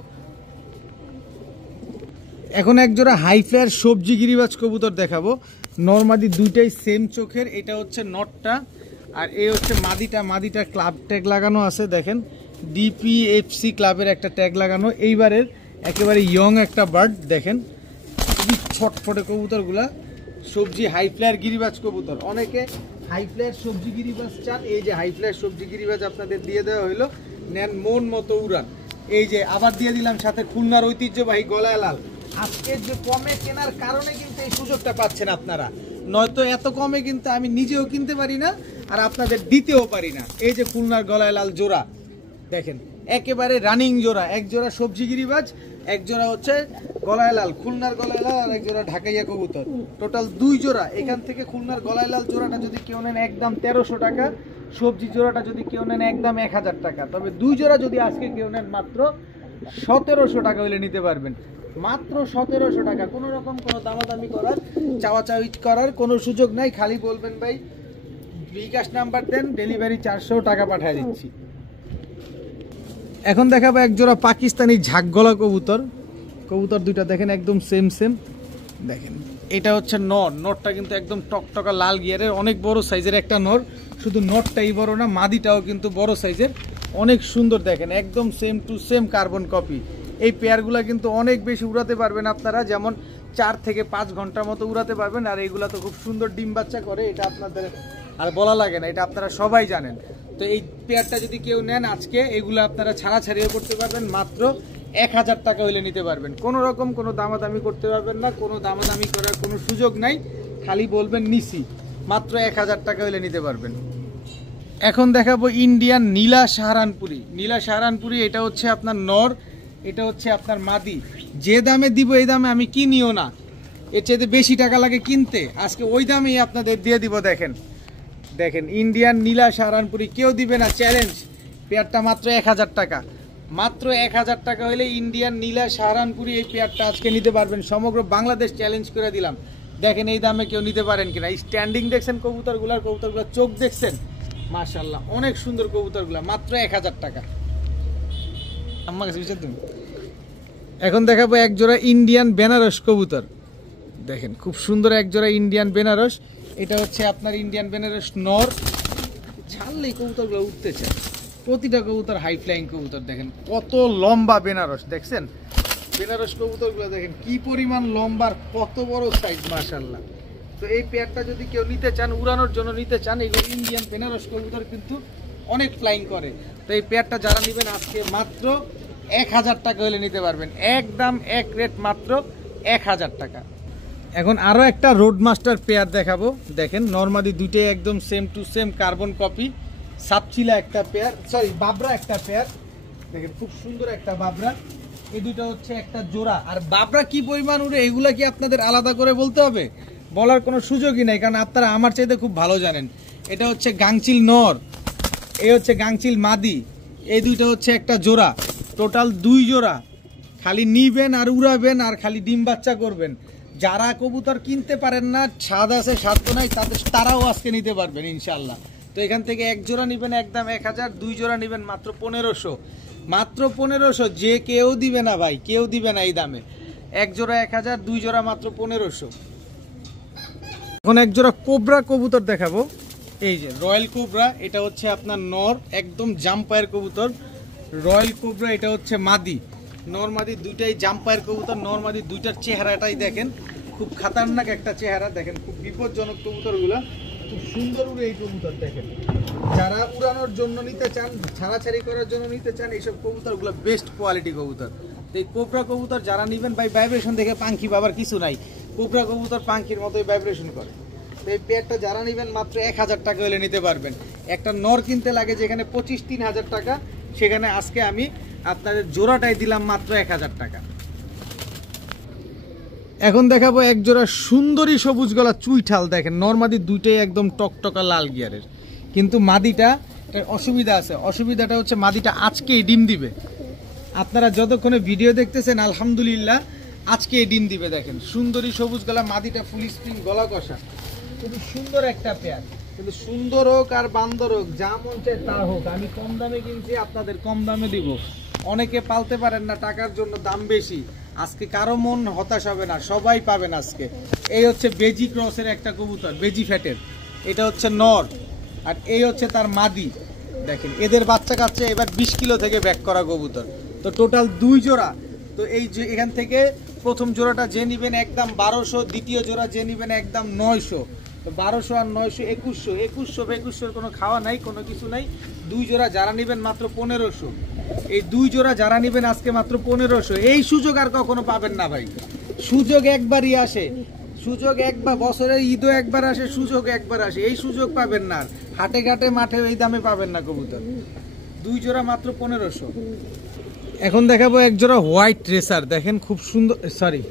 এখন এক জোড়া হাই ফ্লায়ার সবজি গিরিবাজ কবুতর দেখাবো। নরমাদি দুইটাই সেম চোখের, এটা হচ্ছে নটটা আর এই হচ্ছে মাদিটা। মাদিটা ক্লাব ট্যাগ লাগানো আছে, দেখেন ডিপিএফসি ক্লাবের একটা ট্যাগ লাগানো। এইবারের একেবারে ইয়ং একটা বার্ড, দেখেন খুবই ছটফটে কবুতরগুলা, সবজি হাই ফ্লায়ার গিরিবাজ কবুতর। অনেকে হাই ফ্লায়ার সবজি গিরিবাজ চান, এই যে হাই ফ্লায়ার সবজি গিরিবাজ আপনাদের দিয়ে দেওয়া হইলো, নেন মন মতো উড়ান। এই যে আবার দিয়ে দিলাম সাথে খুলনার ঐতিহ্যবাহী গলায় লাল। আজকে যে কমে কেনার কারণে কিন্তু এই সুযোগটা পাচ্ছেন আপনারা, নয়তো এত কমে কিন্তু আমি নিজেও কিনতে পারি না আর আপনাদের দিতেও পারি না। এই যে খুলনার গলায় লাল জোড়া দেখেন, একেবারে রানিং জোড়া, এক জোড়া সবজি গিরিবাজ, এক জোড়া হচ্ছে গলায় লাল, খুলনার গলায় লাল, আর এক জোড়া ঢাকাইয়া কবুতর, টোটাল 2 জোড়া। এখান থেকে খুলনার গলায় লাল জোড়াটা যদি কেউ নেন একদম 1300 টাকা, সবজি জোড়াটা যদি কেউ নেন একদম 1000 টাকা, তবে 2 জোড়া যদি আজকে কেউ নেন মাত্র 1700 টাকা হইলে নিতে পারবেন, মাত্র 1700 টাকা। কোনো রকম কোনো দামাদামি করার, চাওয়াচাওয়ি করার কোনো সুযোগ নাই, খালি বলবেন ভাই বিকাশ নাম্বার দেন, ডেলিভারি 400 টাকা পাঠিয়ে দিচ্ছি। এখন দেখাবো এক জোড়া পাকিস্তানি ঝাঁকগলা কবুতর। কবুতর দুইটা দেখেন একদম সেম সেম, দেখেন এটা হচ্ছে নর, নরটা কিন্তু একদম টকটকা লাল গিয়ারের, অনেক বড় সাইজের একটা নর, শুধু নরটাই বড় না, মাদিটাও কিন্তু বড় সাইজের, অনেক সুন্দর, দেখেন একদম same to same carbon copy. এই পেয়ারগুলা কিন্তু অনেক বেশি উড়াতে পারবেন আপনারা, যেমন 4 থেকে 5 ঘন্টার মতো উড়াতে পারবেন। আর এইগুলা তো খুব সুন্দর ডিম বাচ্চা করে, এটা আপনাদের আর বলা লাগে না, এটা আপনারা সবাই জানেন। তো এই পেয়ারটা যদি কেউ নেন আজকে, এগুলো আপনারা ছাড়াছাড়িও করতে পারবেন, মাত্র 1000 টাকা হইলে নিতে পারবেন। কোনো রকম কোনো দামাদামি করতে পারবেন না, কোনো দামাদামি করার কোনো সুযোগ নাই, খালি বলবেন নিছি, মাত্র 1000 টাকা হইলে নিতে পারবেন। এখন দেখাবো ইন্ডিয়ান নীলা সাহারানপুরি। নীলা সাহারানপুরি এটা হচ্ছে আপনার নর, এটা হচ্ছে আপনার মাদি। যে দামে দিব এই দামে আমি কিনিও না, এর চাইতে বেশি টাকা লাগে কিনতে, আজকে ওই দামেই আপনাদের দিয়ে দিব। দেখেন দেখেন ইন্ডিয়ান নীলা সাহারানপুরি, কেউ দিবে না, চ্যালেঞ্জ। পেয়ারটা মাত্র 1000 টাকা, মাত্র 1000 টাকা হলে ইন্ডিয়ান নীলা সাহারানপুরি এই পেয়ারটা আজকে নিতে পারবেন। সমগ্র বাংলাদেশ চ্যালেঞ্জ করে দিলাম। দেখেন এই দামে কেউ নিতে পারেন কিনা। স্ট্যান্ডিং দেখছেন কবুতরগুলার, কবুতরগুলার চোখ দেখছেন, মাশাআল্লাহ অনেক সুন্দর কবুতরগুলা, মাত্র 1000 টাকা। আমার কাছে বুঝছেন তুমি। এখন দেখাবো এক জোড়া ইন্ডিয়ান বেনারস কবুতর, দেখেন খুব সুন্দর এক জোড়া ইন্ডিয়ান বেনারস। এটা হচ্ছে আপনার ইন্ডিয়ান বেনারস নর, ছাড়লেই কবুতরগুলো উঠতে চায়, প্রতিটা কবুতর হাই ফ্লাইং কবুতর। দেখেন কত লম্বা বেনারস, দেখছেন বেনারস কবুতরগুলো দেখেন কি পরিমাণ লম্বার, কত বড় সাইজ, মাশাআল্লাহ। তো এই পেয়ারটা যদি কেউ নিতে চান, উড়ানোর জন্য নিতে চান, এগুলো ইন্ডিয়ান বেনারস কবুতর কিন্তু অনেক ফ্লাইং করে। তো এই পেয়ারটা যারা নেবেন আজকে মাত্র 1000 টাকা হলে নিতে পারবেন, একদম এক রেট, মাত্র 1000 টাকা। এখন আরো একটা রোড মাস্টার পেয়ার দেখাবো, দেখেন নরমাদি দুইটাই একদম same to same carbon copy. সাপচিলা একটা পেয়ার, সরি বাবরা একটা পেয়ার, দেখেন খুব সুন্দর একটা বাবরা। এই দুইটা হচ্ছে একটা জোড়া। আর বাবরা কি পরিমাণ উড়ে এগুলা কি আপনাদের আলাদা করে বলতে হবে? বলার কোনো সুযোগই নাই, কারণ আপনারা আমার চাইতে খুব ভালো জানেন। এটা হচ্ছে গাংচিল নর, এই হচ্ছে গাংচিল মাদি, এই দুইটা হচ্ছে একটা জোড়া, টোটাল 2 জোড়া। খালি নিবেন আর উড়াবেন আর খালি ডিম বাচ্চা করবেন। যারা কবুতর কিনতে পারেন না, স্বাদ আছে স্বাদ নাই, তারাও আজকে নিতে পারবেন ইনশাল্লাহ। তো এখান থেকে এক জোড়া নিবেন একদম 1000, 2 জোড়া নিবেন মাত্র 1500, মাত্র 1500। যে কেউ দিবে না ভাই, কেউ দিবে না এই দামে। এক জোড়া 1000, 2 জোড়া মাত্র 1500। এখন এক জোড়া কোবরা কবুতর দেখাবো, এই যে রয়্যাল কোবরা, এটা হচ্ছে আপনার নর, একদম জাম্পায়ের কবুতর। রয়্যাল কোবরা এটা হচ্ছে মাদি, নর মাদি দুইটাই জাম্পায়ের কবুতর। নর মাদি দুইটার চেহারাটাই দেখেন, খুব খাতারনাক একটা চেহারা, দেখেন খুব বিপজ্জনক কবুতরগুলা, খুব সুন্দর উড়ে এই কবুতর। দেখেন যারা উড়ানোর জন্য নিতে চান, ছাড়াছাড়ি করার জন্য নিতে চান, এইসব কবুতরগুলো বেস্ট কোয়ালিটি কবুতর। এই কোবরা কবুতর যারা নেবেন ভাই, ভাইব্রেশন দেখে পাঙ্খি বাবার কিছু নাই, কোবরা কবুতর পাঙ্খির মতোই ভাইব্রেশন করে। তো এই পেয়ারটা যারা নেবেন মাত্র 1000 টাকা হলে নিতে পারবেন। একটা নর কিনতে লাগে যেখানে 25-3000 টাকা, সেখানে আজকে আমি আপনাদের জোড়াটাই দিলাম মাত্র 1000 টাকা। এখন দেখাবো এক জোড়া সুন্দরী সবুজ গলা চুইঠাল, দেখেন নরমাদি দুইটাই একদম টকটকা লাল গিয়ারের, কিন্তু মাদিটা অসুবিধা আছে। অসুবিধাটা হচ্ছে মাদিটা আজকেই ডিম দিবে। আপনারা যতক্ষণে ভিডিও দেখতেছেন আলহামদুলিল্লাহ আজকেই ডিম দিবে। দেখেন সুন্দরী সবুজ গলা, মাদিটা ফুল স্প্রিং গলা কষা, খুবই সুন্দর একটা পেয়ার। কিন্তু সুন্দর হোক আর বান্দর হোক, যা মন চায় তা হোক, আমি কম দামে কিনছি, আপনাদের কম দামে দিব। অনেকে পালতে পারেন না, টাকার জন্য দাম বেশি, আজকে কারো মন হতাশ হবে না, সবাই পাবেন আজকে। এই হচ্ছে বেজি ক্রসের একটা কবুতর, বেজি ফ্যাটের, এটা হচ্ছে নর, আর এই হচ্ছে তার মাদি। দেখেন এদের বাচ্চা কাচ্চা এবার 20 কিলো থেকে ব্যাক করা কবুতর। তো টোটাল 2 জোড়া। তো এই যে এখান থেকে প্রথম জোড়াটা যে নিবেন একদম 1200, দ্বিতীয় জোড়া যে নিবেন একদম 900। তো 1200 আর 900 2100। 2100 কোনো খাওয়া নাই, কোনো কিছু নাই। 2 জোড়া যারা নেবেন মাত্র 1500। এই 2 জোড়া যারা নেবেন আজকে মাত্র 1500। এই সুযোগ আর কখনো পাবেন না ভাই, সুযোগ একবারই আসে, সুযোগ একবার বছরে ঈদও একবার আসে, সুযোগ একবার আসে, এই সুযোগ পাবেন না। হাটে ঘাটে মাঠে এই দামে পাবেন না কবুতর। 2 জোড়া মাত্র 1500। এখন দেখাবো এক জোড়া হোয়াইট রেসার, দেখেন খুব সুন্দর, সরি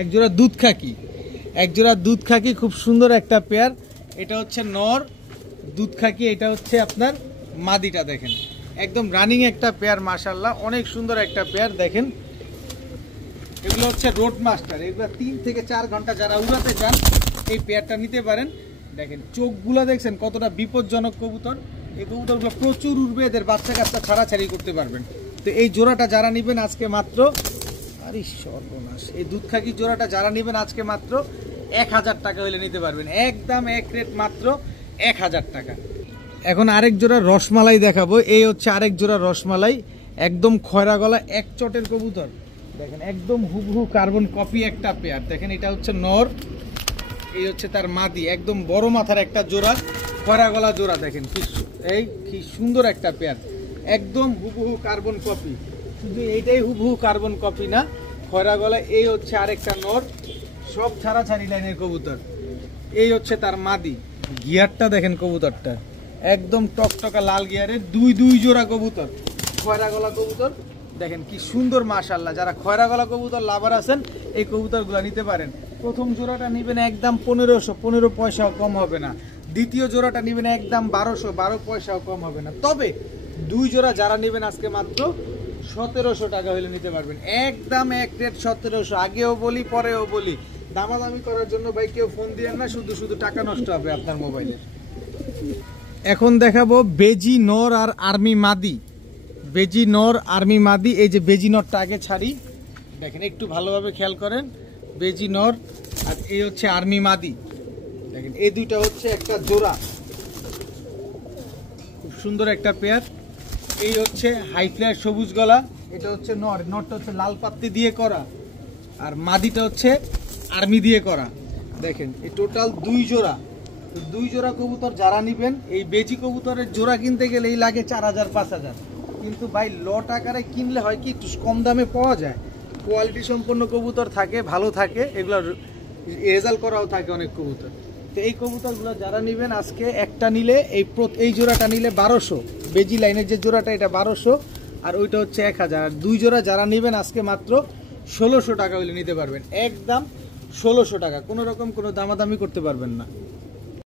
এক জোড়া দুধ খাকি, এক জোড়া দুধ খাকি, খুব সুন্দর একটা পেয়ার। এটা হচ্ছে নর দুধ খাকি, এটা হচ্ছে আপনার মাদিটা। দেখেন একদম রানিং একটা পেয়ার, মাশাআল্লাহ অনেক সুন্দর একটা পেয়ার। দেখেন এগুলো হচ্ছে রোড মাস্টার, এগুলো 3 থেকে 4 ঘন্টা যারা উড়াতে চান এই পেয়ারটা নিতে পারেন। দেখেন চোখগুলো দেখছেন কতটা বিপজ্জনক কবুতর, এই কবুতরগুলো প্রচুর উড়বে, এদের বাচ্চা কাচ্চা ছাড়াছাড়ি করতে পারবেন। তো এই জোড়াটা যারা নেবেন আজকে মাত্র, আরে সর্বনাশ, এই দুধ খাকি জোড়াটা যারা নেবেন আজকে মাত্র 1000 টাকা হলে নিতে পারবেন, একদম এক রেট মাত্র 1000 টাকা। এখন আরেক জোড়া রসমালাই দেখাবো, এই হচ্ছে আরেক জোড়া রসমালাই, একদম খয়রা গলা এক চটের কবুতর। দেখেন একদম হুবহু কার্বন কপি একটা পেয়ার। দেখেন এটা হচ্ছে নর, এই হচ্ছে তার মাদি, একদম বড় মাথার একটা জোড়া, খয়রা গলা জোড়া। দেখেন কি সুন্দর একটা পেয়ার, একদম হুবহু কার্বন কপি। শুধু এইটাই হুবহু কার্বন কপি না, খয়রা গলা। এই হচ্ছে আরেকটা নর, সব ছাড়াছাড়ি লাইনের কবুতর। এই হচ্ছে তার মাদি, গিয়ারটা দেখেন কবুতরটা একদম টকটকা লাল গিয়ারের, দুই জোড়া কবুতর, খয়রা গলা কবুতর। দেখেন কি সুন্দর, মাশাআল্লাহ। যারা খয়রা গলা কবুতর লাভার আছেন এই কবুতরগুলো নিতে পারেন। প্রথম জোড়াটা নেবেন একদম 1500, 15 পয়সাও কম হবে না। দ্বিতীয় জোড়াটা নেবেন একদম 1200, 12 পয়সাও কম হবে না। তবে 2 জোড়া যারা নেবেন আজকে মাত্র 1700 টাকা হলে নিতে পারবেন, একদম এক রেট 1700। আগেও বলি পরেও বলি, দামাদামি করার জন্য ভাই কেউ ফোন দিয়েন না, শুধু টাকা নষ্ট হবে আপনার মোবাইলে। এখন দেখাবো বেজি নর আর আর্মি মাদি, বেজি নর আর্মি মাদি। এই যে বেজি নরটা আগে ছাড়ি, দেখেন একটু ভালোভাবে খেয়াল করেন, বেজি নর আর এই হচ্ছে আর্মি মাদি। দেখেন এই দুইটা হচ্ছে একটা জোড়া, খুব সুন্দর একটা পেয়ার। এই হচ্ছে হাই ফ্লায়ার সবুজ গলা, এটা হচ্ছে নর, নরটা হচ্ছে লাল পাত্তি দিয়ে করা, আর মাদিটা হচ্ছে আর্মি দিয়ে করা। দেখেন এই টোটাল 2 জোড়া। 2 জোড়া কবুতর যারা নিবেন, এই বেজি কবুতরের জোড়া কিনতে গেলে এই লাগে 4000 5000, কিন্তু ভাই লট আকারে কিনলে হয় কি একটু কম দামে পাওয়া যায়, কোয়ালিটি সম্পন্ন কবুতর থাকে, ভালো থাকে, এগুলো রেজাল্ট করাও থাকে অনেক কবুতর। তো এই কবুতরগুলো যারা নেবেন আজকে একটা নিলে এই জোড়াটা নিলে 1200, বেজি লাইনের যে জোড়াটা এটা 1200, আর ওইটা হচ্ছে 1000। আর 2 জোড়া যারা নেবেন আজকে মাত্র 1600 টাকা হলে নিতে পারবেন, একদম 1600 টাকা, কোনো রকম কোনো দামাদামি করতে পারবেন না।